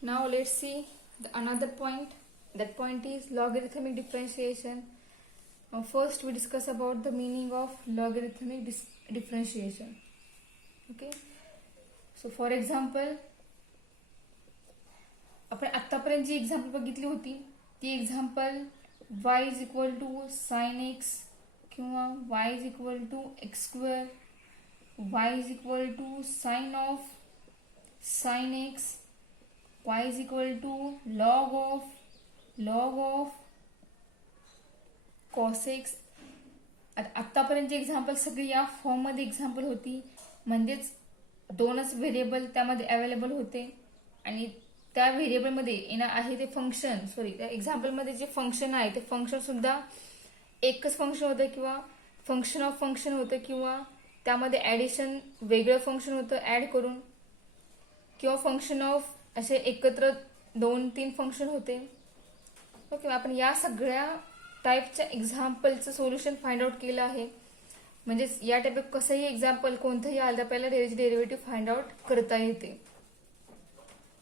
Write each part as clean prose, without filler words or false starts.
Now let's see another point. That point is logarithmic differentiation. Now first we discuss about the meaning of logarithmic differentiation. Okay. So for example, आपण आतापर्यंत जी example बघितली होती ती example y is equal to sine x किंवा y is equal to x square, y is equal to sine of sine x, y is equal to log of cos x. आतापर्यंत example सगळी या form मध्ये example होती, म्हणजेच दोनच variable त्यामध्ये available होते आणि त्या व्हेरिएबल मध्ये येणार आहे ते फंक्शन, त्या एक्झाम्पल मध्ये जे फंक्शन आहे ते फंक्शन सुद्धा एकच फंक्शन होतं किंवा फंक्शन ऑफ फंक्शन होतं किंवा त्यामध्ये ऍडिशन वेगळं फंक्शन होतं ऍड करून किंवा फंक्शन ऑफ असे एकत्र 2-3 फंक्शन होते. ओके, आपण या सगळ्या टाईपच्या एक्झाम्पलचं सोल्युशन फाइंड आउट केलं आहे. म्हणजेच या टाईप कसंही एक्झाम्पल कोणतंही आलं आपल्याला डेरिव्हेटिव्ह फाइंड आउट करता येते.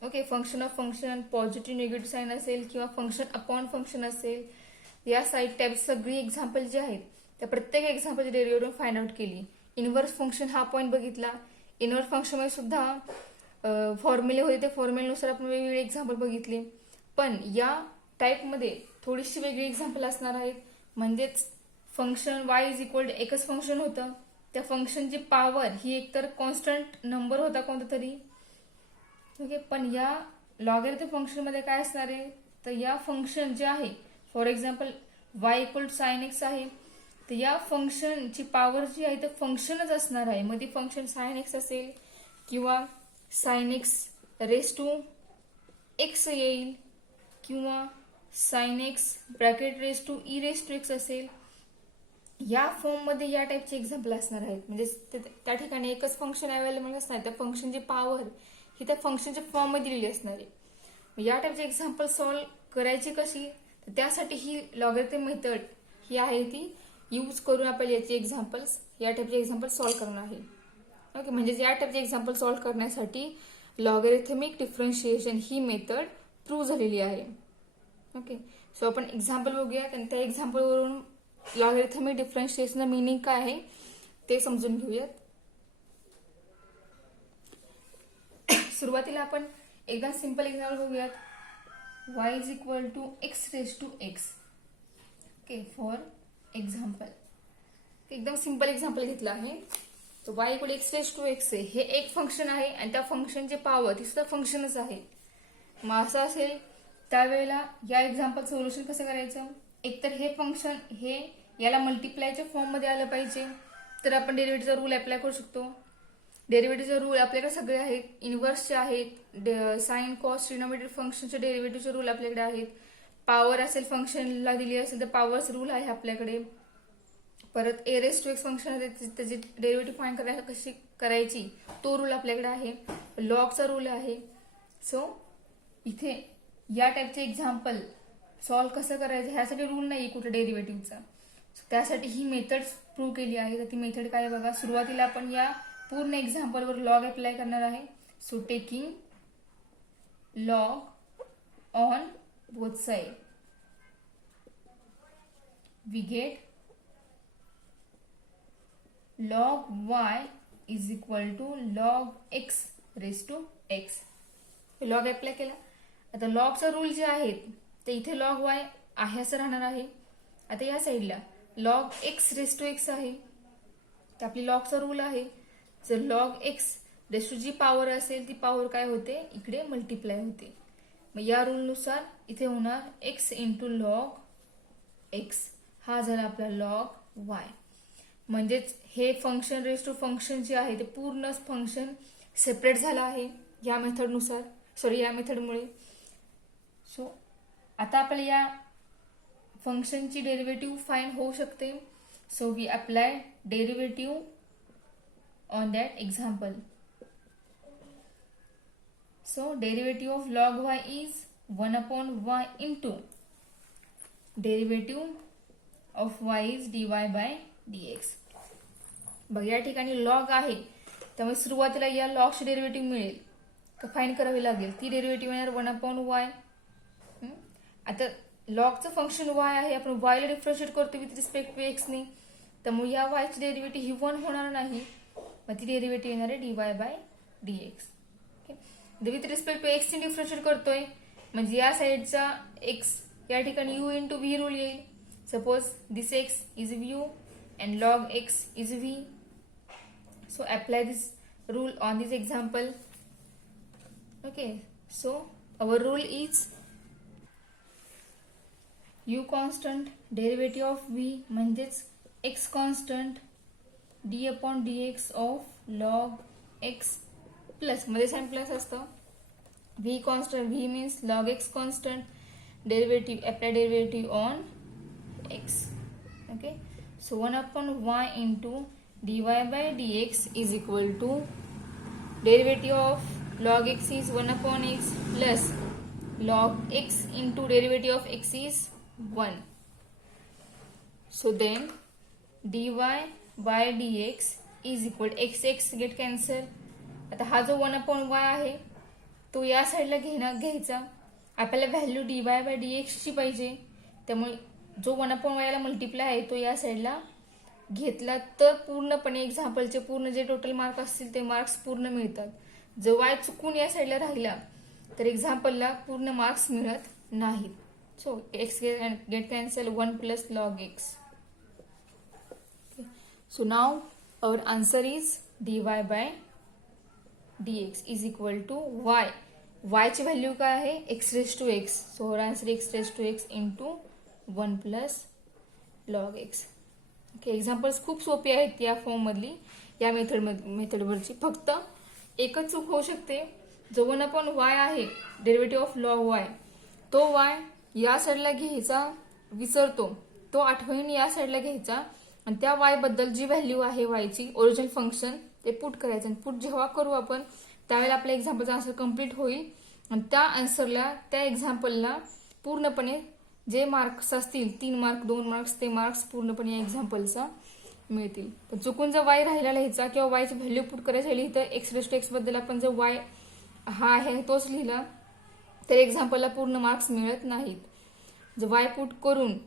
Okay, function of function, positive negative sign असेल किंवा फंक्शन अपॉन फंक्शन असेल, या साईड टाईप सगळी एक्झाम्पल जे आहेत त्या प्रत्येक एक्झाम्पलची डेरिव्हेटिव्ह फाइंड आउट केली. इनव्हर्स फंक्शन हा पॉईंट बघितला. इनव्हर्स फंक्शन मध्ये सुद्धा फॉर्म्युले होते, त्या फॉर्म्युलेनुसार आपण वेगवेगळे एक्झाम्पल बघितले. पण या टाईपमध्ये थोडीशी वेगळी एक्झाम्पल असणार आहेत. म्हणजेच function y is equal to एकच फंक्शन होतं, त्या फंक्शनची पॉवर ही एकतर कॉन्स्टंट नंबर होता कोणता तरी. ओके, पण या लॉगॅरिथम फंक्शन मध्ये काय असणार आहे, तर या फंक्शन जे आहे for example y equal to sine x आहे, तर या फंक्शनची पॉवर जी आहे ते फंक्शनच असणार आहे. मग ती फंक्शन साइन एक्स असेल किंवा sine x raise to x येईल किंवा sine x bracket raise to e raise to x असेल. या फॉर्म मध्ये या टाईपचे एक्झाम्पल असणार आहेत. म्हणजे त्या ठिकाणी एकच फंक्शन अवेलेबल असणार, त्या फंक्शनची पॉवर ही त्या फंक्शनच्या फॉर्म मध्ये दिलेली असणार आहे. या टाईपचे एक्झाम्पल सॉल्व्ह करायची कशी, तर त्यासाठी ही लॉगॅरिथम मेथड ही आहे ती यूज करून आपण याचे एक्झाम्पल्स या टाईपचे एक्झाम्पल सॉल्व्ह करणार आहे. ओके, म्हणजे या टाईपचे एक्झाम्पल सॉल्व्ह करण्यासाठी लॉगॅरिथमिक डिफरन्शिएशन ही मेथड प्रूव्ह झालेली आहे. ओके, सो आपण एक्झाम्पल बघूयात आणि त्या एक्झाम्पलवरून लॉगॅरिथमिक डिफरन्शिएशनचं मीनिंग काय आहे ते समजून घेऊयात. सुरुवातीला आपण एकदम सिंपल एक्झाम्पल बघूयात. y is equal to x raise to x. Okay, for example एकदम सिंपल एक्झाम्पल घेतलं आहे. तर y equal x raise to x आहे, हे एक फंक्शन आहे आणि त्या फंक्शनची पॉवर ती सुद्धा फंक्शनच आहे. मग असं असेल त्यावेळेला या एक्झाम्पल सोल्युशन कसं करायचं, एकतर हे फंक्शन हे याला मल्टिप्लायच्या फॉर्म मध्ये आलं पाहिजे, तर आपण डेरिव्हेटिव्हचा रूल अप्लाय करू शकतो. डेरिव्हेटिव्हचे रूल आपल्याकडे सगळे आहेत, इनव्हर्सचे आहेत, साइन कॉस ट्रिग्नोमेट्रिक फंक्शनचे डेरिव्हेटिव्हचे रूल आपल्याकडे आहेत. पॉवर असेल फंक्शनला दिली असेल तर पॉवर्स रूल आहे आपल्याकडे. परत ए रेस टू एक्स फंक्शन आहे त्याची डेरिव्हेटिव्ह फाइंड करायला कशी करायची तो रूल आपल्याकडे आहे. लॉगचा रूल आहे. सो इथे या टाईपचे एक्झाम्पल सॉल्व्ह कसं करायचं ह्यासाठी रूल नाही कुठे डेरिव्हेटिव्हचा, त्यासाठी ही मेथड प्रूव्ह केली आहे. तर ती मेथड काय बघा. सुरुवातीला आपण या पूर्ण एक्झाम्पलवर लॉग अप्लाय करणार आहे. So taking log on both side we get log y is equal to log x raise to x. Log apply केला. आता लॉगचा रूल जे आहेत ते इथे लॉग y आहे असं राहणार आहे. आता या साईडला log x raise to x आहे, तर आपली लॉगचा रूल आहे. जर लॉग x रेस टू जी पॉवर असेल ती पॉवर काय होते इकडे मल्टिप्लाय होते. मग या रूलनुसार इथे होणार x इंटू लॉग x, हा झाला आपला लॉग y. म्हणजेच हे फंक्शन रेस टू फंक्शन जे आहे ते पूर्ण फंक्शन सेपरेट झालं आहे या मेथडनुसार, या मेथडमुळे. सो आता आपल्याला या फंक्शनची डेरिव्हेटिव्ह फाइंड होऊ शकते. So we apply derivative on that example. So derivative of log y is 1/y into derivative of y is dy by dx. बघ या ठिकाणी लॉग आहे त्यामुळे सुरुवातीला या लॉगचे डेरिव्हेटिव्ह मिळेल. तर फाइंड करावी लागेल. ती डेरिव्हेटिव्ह येणार 1/y. आता लॉगचं फंक्शन y आहे, आपण y ला डिफरन्शिएट करतो विथ रिस्पेक्ट टू x ने, त्यामुळे या y ची डेरिव्हेटिव्ह ही 1 होणार नाही, मग ती डेरिव्हेटिव्ह येणार आहे dy/dx. With respect to x ने डिफरन्शिएट करतोय म्हणजे या साईडचा x या ठिकाणी u इंटू v रूल येईल. Suppose this x is v and log x is v. So apply this rule on this example. Okay, so our rule is u constant, derivative of v म्हणजेच x constant, d/dx of log x plus मध्ये sign plus असतं. v constant, v means log x constant, derivative, apply derivative on x. Okay, so 1/y into dy/dx is equal to derivative of log x is 1/x plus log x into derivative of x is 1. So then dy/dx is equal to x get cancel. आता हा जो 1/y आहे तो या साईडला घ्यायचा. आपल्याला value dy/dx ची पाहिजे, त्यामुळे जो 1/y ला मल्टिप्लाय आहे तो या साईडला घेतला तर पूर्णपणे एक्झाम्पलचे पूर्ण जे टोटल मार्क असतील ते मार्क्स पूर्ण मिळतात. जर y चुकून या साईडला राहिला तर एक्झाम्पलला पूर्ण मार्क्स मिळत नाहीत. So x get cancel 1 plus log x. So now our answer is dy/dx is equal to y. y ची व्हॅल्यू काय आहे x⁻x. So our answer x⁻x into 1 plus log x. Okay, examples खूप सोपी आहेत या form मधली, या मेथडवरची. फक्त एकच चूक होऊ शकते, जो 1/y आहे डेरिव्हेटिव्ह ऑफ लॉग y, तो y या साईडला घ्यायचा विसरतो, तो आठवणीने या साईडला घ्यायचा आणि त्या y बद्दल जी व्हॅल्यू आहे y ची ओरिजिनल फंक्शन ते पुट करायचं. आणि पुट जेव्हा करू आपण त्यावेळेला आपल्या एक्झाम्पलचा आन्सर कम्प्लीट होईल आणि त्या आन्सरला, त्या एक्झाम्पलला पूर्णपणे जे मार्क्स असतील 3 मार्क 2 मार्क्स ते मार्क्स पूर्णपणे या एक्झाम्पलचा मिळतील. तर चुकून जर y राहिला लिहायचा किंवा y ची व्हॅल्यू पुट करायची राहिली तर x⁻x बद्दल आपण जर y हा आहे तोच लिहिला तर एक्झाम्पलला पूर्ण मार्क्स मिळत नाहीत. जर y पुट करून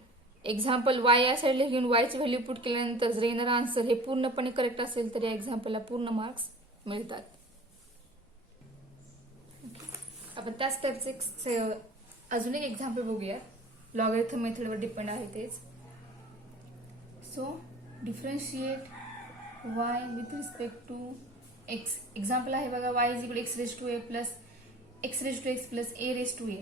एक्झाम्पल y या साईडला घेऊन y ची व्हॅल्यू पुट केल्यानंतर जर येणारा आन्सर हे पूर्णपणे करेक्ट असेल तर या एक्झाम्पलला पूर्ण मार्क्स मिळतात. आपण त्याच टाईपचे अजून एक एक्झाम्पल बघूया. लॉगरिथम मेथडवर डिपेंड आहे तेच. So differentiate y with respect to x. Example आहे बघा, y is equal x⁻a plus x⁻x plus a⁻a.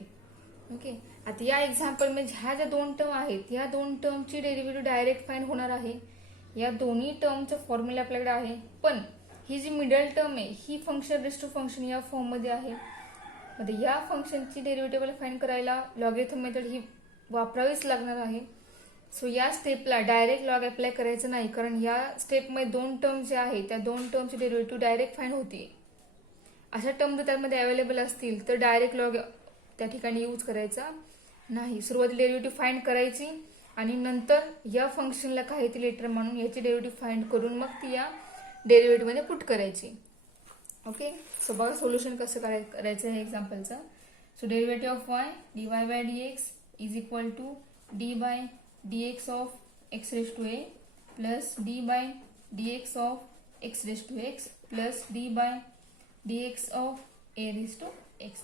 Okay, आता या एक्झाम्पल मध्ये ह्या ज्या दोन टर्म आहेत या दोन टर्मची डेरिव्हेटिव्ह डायरेक्ट फाइंड होणार आहे. या दोन्ही टर्मचं फॉर्म्युला आपल्याकडे आहे, पण ही जी मिडल टर्म आहे ही फंक्शन रेस्ट टू फंक्शन या फॉर्म मध्ये आहे. मध्ये या फंक्शनची डेरिव्हेटिव्ह फाइंड करायला लॉगरिथम मेथड ही वापरावीच लागणार आहे. सो या स्टेपला डायरेक्ट लॉग अप्लाय करायचं नाही, कारण या स्टेपमध्ये दोन टर्म जे आहे त्या दोन टर्मची डेरिव्हेटिव्ह डायरेक्ट फाइंड होते. अशा टर्म जर त्यामध्ये अवेलेबल असतील तर डायरेक्ट लॉग त्या ठिकाणी यूज करायचा नाही. सुरुवातीला डेरिव्हेटिव्ह फाइंड करायची आणि नंतर या फंक्शनला काहीतरी लेटर म्हणून याची डेरिव्हेटिव्ह फाइंड करून मग ती या डेरिव्हेटिव्ह मध्ये पुट करायची. ओके, सो बघा सोल्युशन कसं करायचं हे एक्झाम्पलचं. So derivative of y dy/dx is equal to d/dx of x⁻a plus d/dx of x⁻x plus d/dx of a⁻x.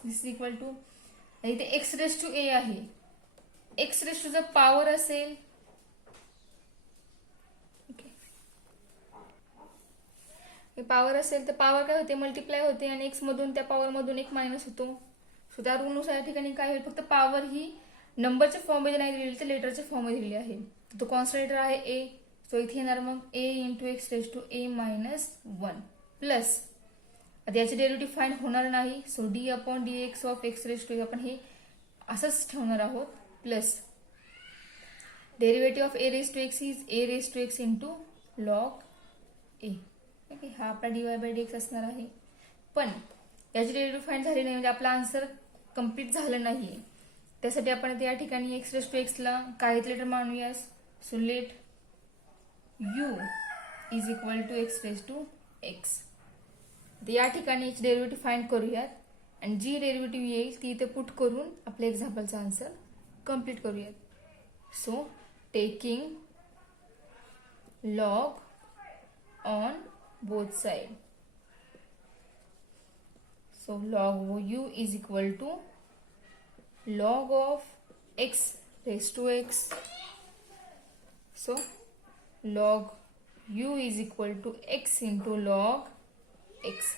This is equal to, इथे x⁻a आहे. x⁻ जर पॉवर असेल, पॉवर असेल तर पॉवर काय होते मल्टिप्लाय होते आणि x मधून त्या पॉवर मधून एक मायनस होतो. सो त्या रूलनुसार या ठिकाणी काय होईल, फक्त पॉवर ही नंबरच्या फॉर्म मध्ये नाही दिलेली तर लेटरच्या फॉर्म मध्ये दिलेली आहे. तो कॉन्स्टंट लेटर आहे a. सो इथे येणार मग a इंटू x⁻a-1 प्लस, आता याची डेरिव्हेटिव्ह फाइंड होणार नाही. सो d/dx ऑफ x⁻a आपण हे असंच ठेवणार आहोत plus derivative of a⁻x is a⁻x into log a. Okay, हा आपला dy/dx असणार आहे. पण याची डेरिव्हेटिव्ह फाइंड झाली नाही म्हणजे आपला आन्सर कम्प्लीट झालं नाही. त्यासाठी आपण या ठिकाणी x⁻x ला काहीच लेटर मानूया. So let u is equal to x⁻x. या ठिकाणी याची डेरिव्हेटिव्ह फाइंड करूयात. आणि जी डेरिव्हेटिव्ह येईल ती इथे पुट करून आपल्या एक्झाम्पलचा आन्सर कम्प्लीट करूयात. So taking log on both side. So log u is equal to log of x raised to x. So log u is equal to x into log x.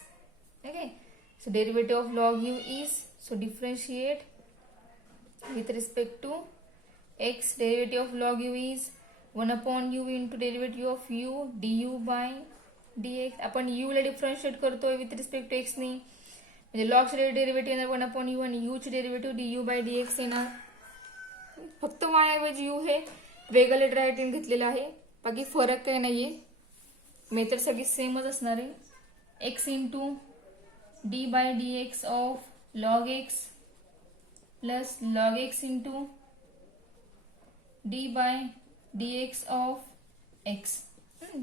Okay. So derivative of log u is, so differentiate with respect to x. Derivative of log u is 1 upon u into derivative of u du by dx. आपण u ला differentiate करतोय with respect to x ने, म्हणजे log चे derivative येणार 1 upon u आणि u चे derivative du by dx येणार. फक्त y ऐवजी u हे वेगळं लेटर रायटिंग घेतलेलं आहे, बाकी फरक काही नाहीये. मेथड सगळी सेमच असणार आहे. x into d by dx of log x plus log x into d by dx of x.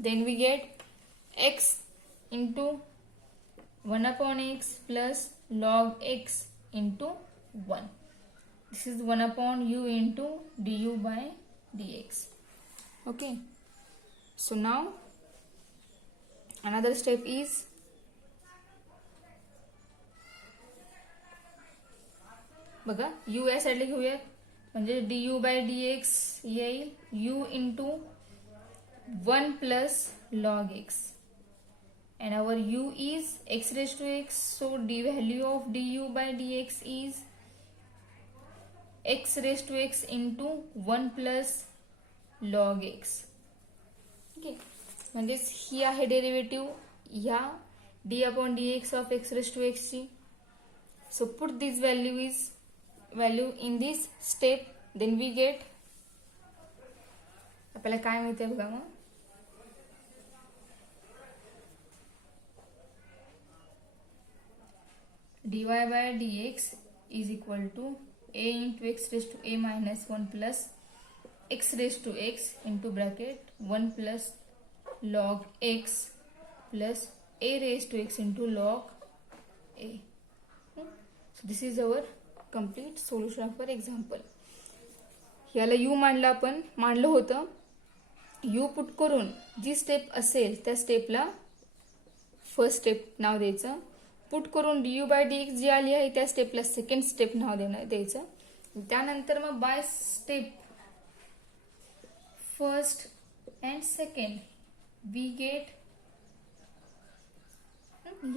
Then we get x into 1 upon x plus log x into 1. This is 1 upon u into du by dx. Okay. So now another step is बघा u या साईडला घेऊया, म्हणजे du by dx येईल u into 1 plus log x, and our u is x raised to x, so the value of du by dx is x raised to x into 1 plus log x. Okay, म्हणजे ही आहे derivative ह्या d upon dx of x raised to x ची. So put this value in this step, then we get, आपल्याला काय मिळते बघा मग, dy by dx is equal to a into x raised to a minus 1 plus x raised to x into bracket 1 plus log x plus a raised to x into log a. So this is our complete solution for example. याला u मांडलं होतं. u put करून जी step असेल त्या स्टेपला first step नाव द्यायचं. Put करून du by dx जी आली आहे त्या स्टेपला सेकंड स्टेप नाव द्यायचं. त्यानंतर मग by step first and second we get,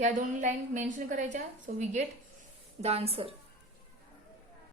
या दोन लाईन मेन्शन करायच्या. So we get the answer.